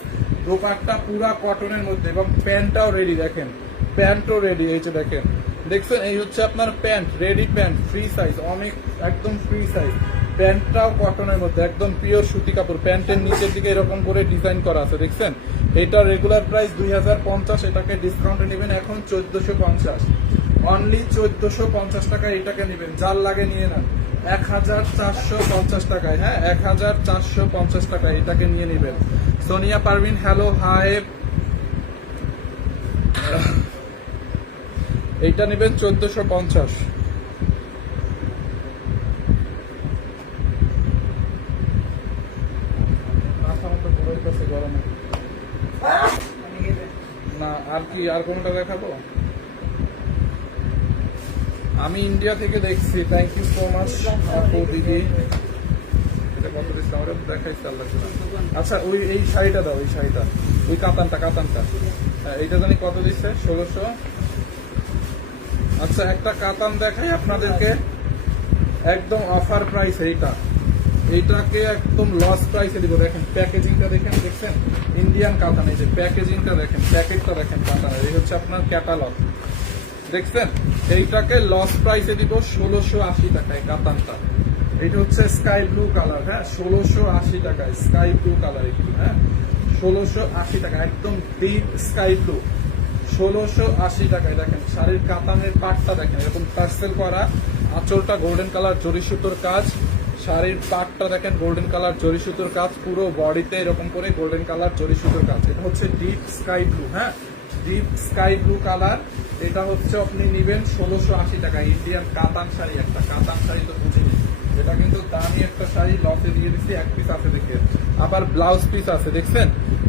দোপাট্টা পুরা কটনের মধ্যে এবং প্যান্টটাও রেডি, দেখেন প্যান্টও রেডি, এই যে দেখেন, দেখছেন? এই হচ্ছে আপনার pant, ready pant, free size, অনেক একদম ফ্রি সাইজ। প্যান্টটাও কটনের মধ্যে, একদম পিওর সুতি কাপড়। প্যান্টের নিচের দিকে এরকম করে ডিজাইন করা আছে, দেখছেন? এটা রেগুলার প্রাইস 2050, এটাকে ডিসকাউন্টে নেবেন এখন 1450, অনলি 1450 টাকা এটাকে নেবেন। যার লাগে নিয়ে নেন, 1450 টাকায়। হ্যাঁ, 1450 টাকায় এটাকে নিয়ে নেবেন। Sonia Parvin, hello, hi. এইটা নেবেন 1450। না আর কি, আর কোনটা দেখাবো? আমি ইন্ডিয়া থেকে দেখছি। থ্যাংক ইউ সো মাচ আপু, দিদি। এটা কত দিচ্ছে আমরা দেখাইছি, আল্লাহ। আচ্ছা, ওই এই শাড়িটা দাও, এই শাড়িটা, ওই কাতানটা এইটা জানি কত দিচ্ছে, 1600। আচ্ছা, একটা কাতান দেখাই আপনাদেরকে, একদম অফার প্রাইস। এইটাকে একদম লস প্রাইসে দিব। দেখেন প্যাকেজিংটা দেখেন, দেখছেন? ইন্ডিয়ান কাতান, এই যে প্যাকেজিংটা দেখেন, প্যাকেটটা দেখেন কাতানের। এই হচ্ছে আপনার ক্যাটালগ, দেখছেন? এইটাকে লস প্রাইসে দিব 1680 টাকায় কাতানটা। এটা হচ্ছে স্কাই ব্লু কালার। হ্যাঁ, 1680 টাকায় স্কাই ব্লু কালার। হ্যাঁ, 1680 টাকা, একদম ডিপ স্কাই ব্লু, 1680 টাকায়। দেখেন শাড়ির কাতানের পাটটা দেখেন, এরকম টার্সেল করা, আঁচলটা গোল্ডেন কালার জরি সুতোর কাজ, শাড়ির পাটটা দেখেন গোল্ডেন কালার জরি সুতোর কাজ, পুরো বডিতে এরকম করে গোল্ডেন কালার জরি সুতোর কাজ। এটা হচ্ছে ডিপ স্কাই ব্লু। হ্যাঁ, ডিপ স্কাই ব্লু কালার। এটা হচ্ছে আপনি নিবেন 1680 টাকা। ইন্ডিয়ান কাতান শাড়ি, একটা কাতান শাড়ি তো বুঝিনি, এটা কিন্তু দামি একটা শাড়ি। লসে দিয়ে দিচ্ছি, এক পিস আছে দেখে। আবার ব্লাউজ পিস আছে, দেখছেন?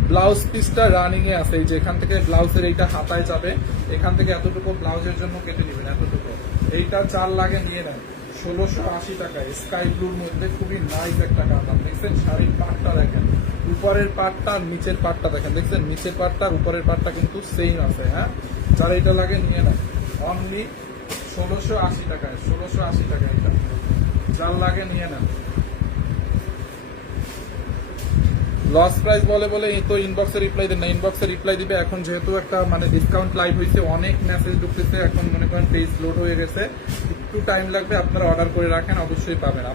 ব্লাউজ পিসটা রানিং এ আছে। এই যে এখান থেকে ব্লাউজের এইটা হাতায় যাবে, এখান থেকে এতটুকু ব্লাউজের জন্য কেটে নেবেন, এতটুকু। এইটা 4 লাগে নিয়ে নেন, 1680 টাকায় স্কাই ব্লুর মধ্যে। খুবই নাইস একটা কাতান, দেখছেন? শাড়ির পাটটা দেখেন, উপরের পাটটা আর নিচের পাটটা দেখেন, দেখছেন? নিচের পাটটা আর উপরের পাটটা কিন্তু সেম আছে। হ্যাঁ, যারা এটা লাগে নিয়ে নেন, অনলি 1680 টাকায়, 1680 টাকা এটা। যার লাগে নিয়ে নেন। লস প্রাইস বলে বলে এই তো ইনবক্সে রিপ্লাই দেন না, ইনবক্সে রিপ্লাই দিবে। এখন যেহেতু একটা মানে ডিসকাউন্ট লাইভ হয়েছে, অনেক মেসেজ ঢুকতেছে, এখন মনে করেন পেজ লোড হয়ে গেছে, একটু টাইম লাগবে। আপনারা অর্ডার করে রাখেন, অবশ্যই পাবেন।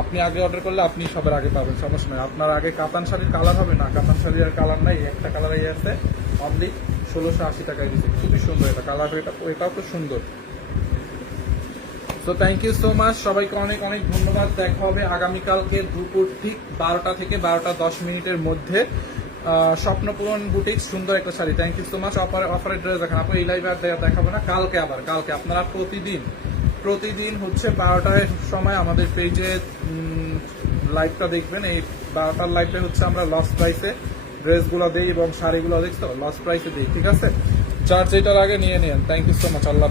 আপনি আগে অর্ডার করলে আপনি সবার আগে পাবেন, সমস্যা নয়। আপনার আগে কাতান শাড়ির কালার হবে না, কাতান শাড়ির আর কালার নাই, একটা কালারই আছে, অনলি 1680 টাকায় দিচ্ছে। খুবই সুন্দর এটা কালার, এটাও তো সুন্দর। তো থ্যাংক ইউ সো মাচ, সবাইকে অনেক অনেক ধন্যবাদ। দেখা হবে আগামীকালকে দুপুর ঠিক 12টা থেকে 12টা 10 মিনিটের মধ্যে। স্বপ্নপূরণ বুটিক, সুন্দর একটা sari. Thank you so much. অফারের ড্রেস দেখেন আপু, এই লাইভে আর দেখাবো না, কালকে আবার। কালকে আপনারা প্রতিদিন হচ্ছে 12টার সময় আমাদের পেজে লাইভটা দেখবেন। এই 12টার লাইভে হচ্ছে আমরা লস প্রাইসে ড্রেসগুলো দিই এবং শাড়িগুলো দেখছো লস প্রাইসে দিই, ঠিক আছে? চার্জ এটার আগে নিয়ে নিন। Thank you so much, Allah.